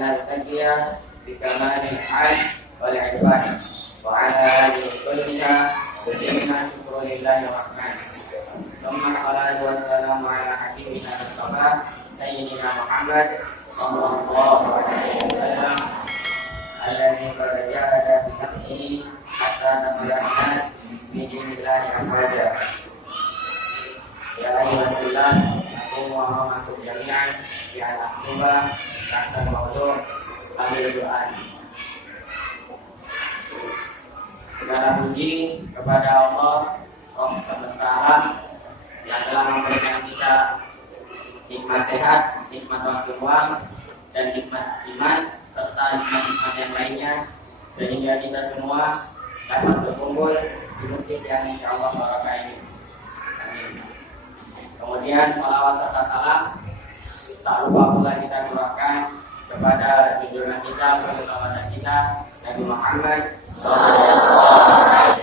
نرتقي بكمال الحال والعباد وعلى هذه كلها يسعدنا شكر لله الرحمن. ثم الصلاة والسلام على حبيبنا المصطفى سيدنا محمد صلى الله عليه وسلم الذي قد جاهد بنفسه حتى تبلغ الناس بدين الله أفواجا. Ya ayyuhalladzina amanu wa jami'an bi al-aktuba tahta mawdu' al-Qur'an. Segala puji kepada Allah Rabb semesta alam yang telah memberikan kita nikmat sehat, nikmat waktu luang, dan nikmat iman serta nikmat yang lainnya, sehingga kita semua dapat berkumpul di masjid yang insyaallah barakah ini. Amin. Kemudian salawat serta salam tak lupa pula kita curahkan kepada junjungan kita, saudara kita Nabi Muhammad SAW,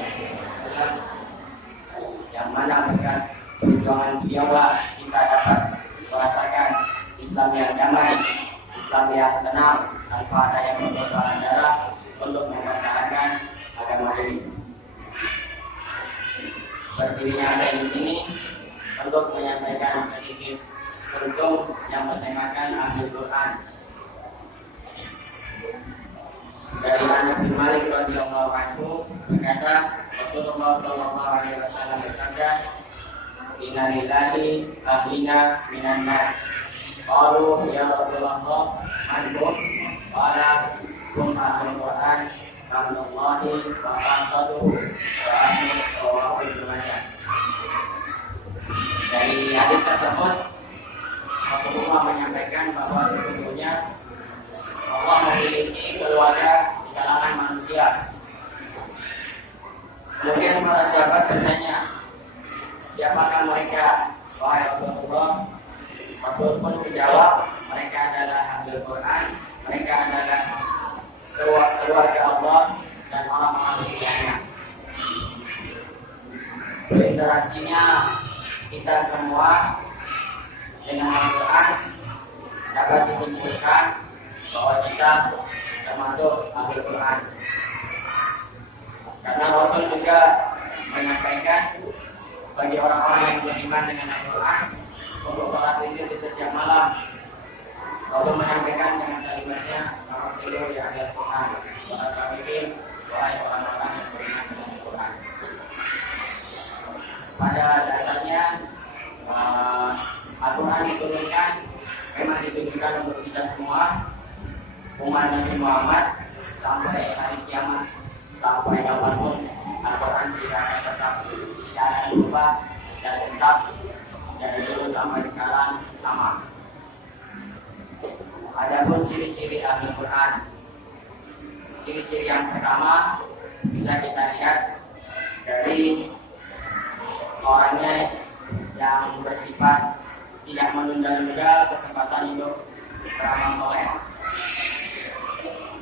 yang mana berkat perjuangan beliaulah kita dapat merasakan Islam yang damai, Islam yang tenang, tanpa ada yang berkorban darah untuk mempertahankan agama ini. Berdirinya saya di sini untuk menyampaikan sedikit beruntung yang bertemakan Al-Quran. Dari Anas bin Malik radhiyallahu anhu berkata, Rasulullah sallallahu alaihi wasallam bersabda, "Inna lillahi ahlina minan nas." Qalu ya Rasulullah, man hum? Qala hum ahlul Quran, kamnullahi wa qasaduhu wa ahlu wa Ibnu Majah. Dari hadis tersebut Rasulullah menyampaikan bahwa sesungguhnya Allah memiliki keluarga di kalangan manusia. Kemudian para sahabat bertanya, siapakah mereka? Wahai Rasulullah. Rasul pun menjawab, mereka adalah ahlul Quran, mereka adalah keluarga Allah dan orang-orang pilihannya. Berinteraksinya kita semua dengan Al-Quran dapat disimpulkan bahwa kita termasuk Ahlul Quran. Karena Rasul juga menyampaikan bagi orang-orang yang beriman dengan Al-Quran untuk sholat witir di setiap malam. Rasul menyampaikan dengan kalimatnya, "Alhamdulillah ya Al-Quran, sholat witir, wahai orang-orang yang beriman dengan Al-Quran." Pada dasarnya Al-Quran diturunkan memang ditujukan untuk kita semua, umat Nabi Muhammad, sampai hari kiamat, sampai kapanpun Al-Quran tidak akan tetap secara lupa dan tetap dari dulu sampai sekarang sama. Adapun ciri-ciri Al-Quran, ciri-ciri yang pertama bisa kita lihat dari orangnya yang bersifat tidak menunda-nunda kesempatan untuk beramal soleh.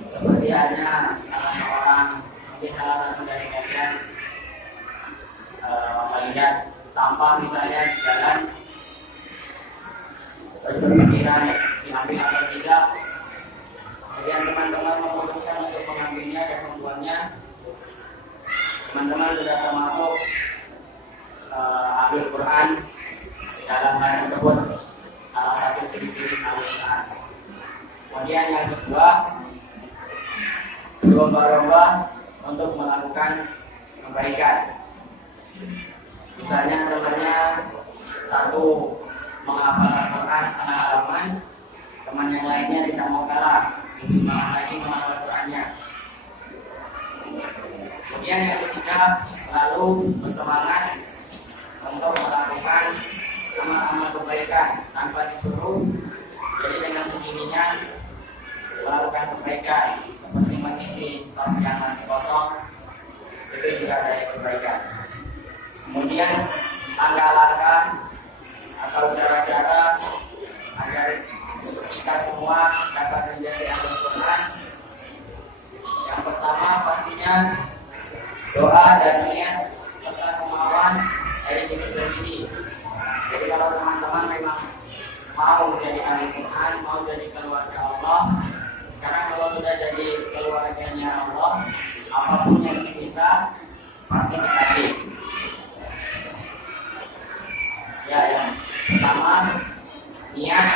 Seperti hanya salah seorang, mungkin salah satu dari kalian melihat sampah misalnya di jalan, terus berpikiran diambil atau tidak. Kemudian teman-teman memutuskan untuk mengambilnya dan membuangnya. Teman-teman sudah termasuk Ahlul Quran. Dalam hal tersebut salah satu ciri-ciri Al-Quran. Kemudian yang kedua, berlomba-lomba untuk melakukan kebaikan. Misalnya temannya satu menghafal Al-Quran setengah halaman, teman yang lainnya tidak mau kalah, lebih semangat lagi menghafal Al-Qurannya. Kemudian yang ketiga, selalu bersemangat untuk melakukan amal-amal kebaikan tanpa disuruh, jadi dengan sendirinya melakukan kebaikan seperti mengisi sop yang masih kosong, itu juga dari kebaikan. Kemudian langkah-langkah atau cara-cara agar kita semua dapat menjadi ahlul Quran. Yang pertama pastinya doa dan niat serta kemauan dari diri sendiri. Jadi kalau teman-teman memang mau menjadi ahli Quran, mau jadi keluarga Allah, Allah. Karena kalau sudah jadi keluarganya Allah, apapun yang diminta pasti dikasih. Ya, yang pertama niat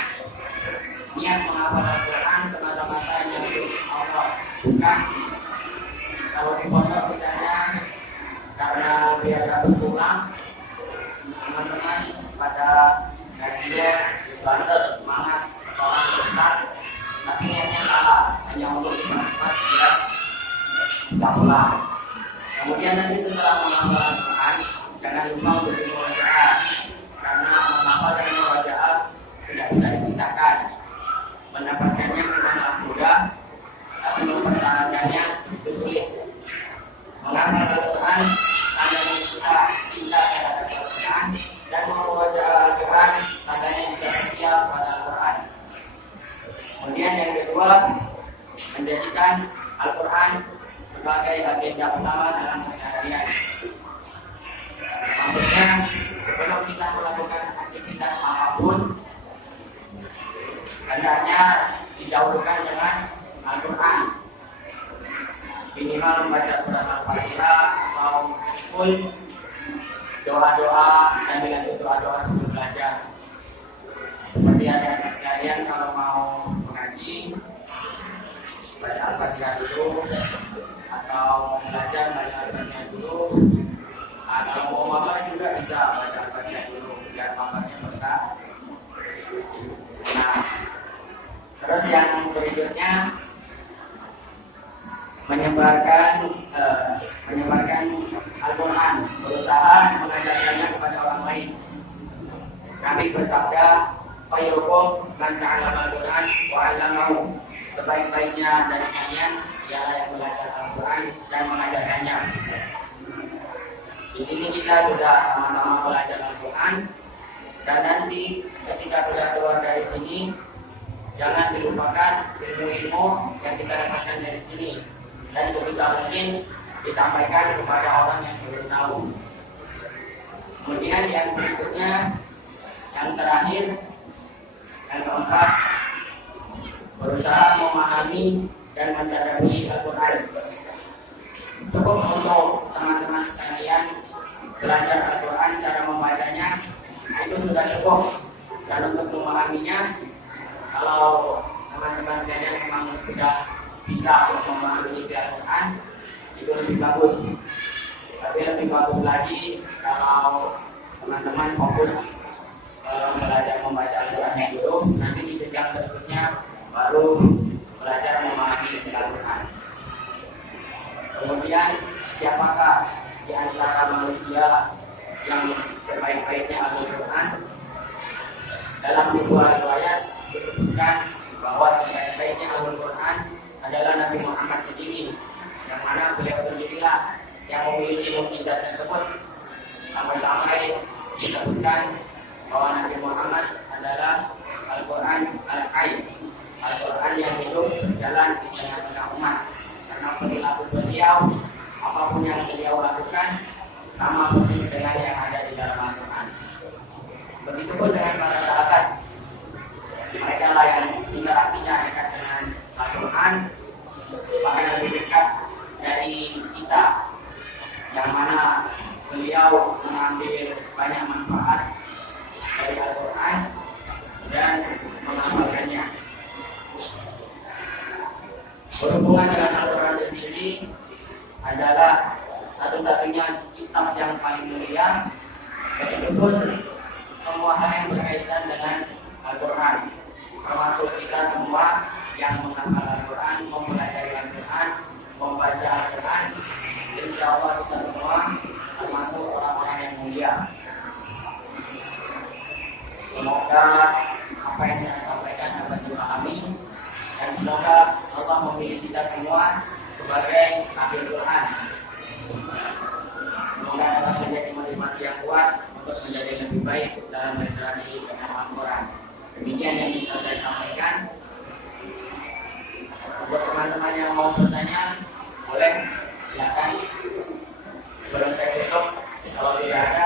menghafal Al-Quran semata-mata hanya untuk Allah, bukan kalau di pondok misalnya karena biar dapat pulang, teman-teman pada kajian banget semangat sekolah cepat, tapi niatnya salah, hanya untuk cepat biar bisa pulang. Kemudian nanti setelah menghafal Al-Quran, jangan lupa untuk murojaah, karena menghafal dan murojaah tidak bisa dipisahkan. Mendapatkannya memanglah mudah, tapi mempertahankannya itu sulit. Menghafal Al-Quran tandanya kita cinta terhadap Al-Quran, dan murojaah Al-Quran tandanya juga setia pada Al-Quran. Kemudian yang kedua, menjadikan Al-Quran sebagai agenda utama dalam keseharian. Maksudnya, sebelum kita melakukan aktivitas apapun, hendaknya didahulukan dengan Al-Quran. Minimal membaca surat Al-Fatihah atau pun doa-doa dan dilanjut doa-doa sebelum belajar. Seperti ada keseharian kalau mau mengaji, baca Al-Fatihah dulu, atau belajar baca Al-Fatihah dulu. Kalau mau makan juga bisa baca Al-Fatihah dulu biar makannya berkah. Nah, terus yang berikutnya menyebarkan Al-Quran, berusaha mengajarkannya kepada orang lain. Nabi bersabda, khairukum man ta'allama Al-Quran wa 'allamahu. Sebaik-baiknya dari kalian ialah yang belajar Al-Quran dan mengajarkannya. Di sini kita sudah sama-sama belajar Al-Quran, dan nanti ketika sudah keluar dari sini, jangan dilupakan ilmu-ilmu yang kita dapatkan dari sini, dan sebisa mungkin disampaikan kepada orang yang belum tahu. Kemudian yang berikutnya, yang terakhir, yang keempat, berusaha memahami dan mentadabburi Al-Quran. Cukup untuk teman-teman sekalian belajar Al-Quran, cara membacanya itu sudah cukup. Dan untuk memahaminya, kalau teman-teman sekalian memang sudah bisa untuk memahami isi Al-Quran, itu lebih bagus. Tapi lebih bagus lagi kalau teman-teman fokus belajar membaca Al-Qurannya dulu, nanti di jenjang berikutnya baru belajar memahami isi Al-Quran. Kemudian siapakah di antara manusia yang sebaik-baiknya Al-Quran? Dalam sebuah riwayat disebutkan bahwa sebaik-baiknya Al-Quran adalah Nabi Muhammad sendiri, yang mana beliau sendirilah yang memiliki mukjizat tersebut. Sampai-sampai disebutkan bahwa Nabi Muhammad adalah Al-Quran Al-Hayy, Al-Quran yang hidup berjalan di tengah-tengah umat. Karena perilaku beliau, apapun yang beliau lakukan, sama persis dengan yang ada di dalam Al-Quran. Begitupun dengan para sahabat, mereka lah yang interaksinya dekat dengan Al-Quran, bahkan lebih dekat dari kita, yang mana beliau mengambil banyak manfaat dari Al-Quran dan mengamalkannya. Berhubungan dengan Al-Quran sendiri adalah satu-satunya kitab yang paling mulia, begitupun semua hal yang berkaitan dengan Al-Quran, termasuk kita semua yang menghafal Al-Quran, mempelajari Al-Quran, membaca Al-Quran. Insya Allah kita semua termasuk orang-orang yang mulia. Semoga apa yang saya sampaikan dapat dipahami, dan semoga Allah memilih kita semua sebagai ahli Quran. Semoga dapat menjadi motivasi yang kuat untuk menjadi lebih baik dalam berinteraksi dengan Al-Quran. Demikian yang bisa saya sampaikan. Untuk teman-teman yang mau bertanya, boleh silakan. Sebelum saya tutup, kalau tidak ada,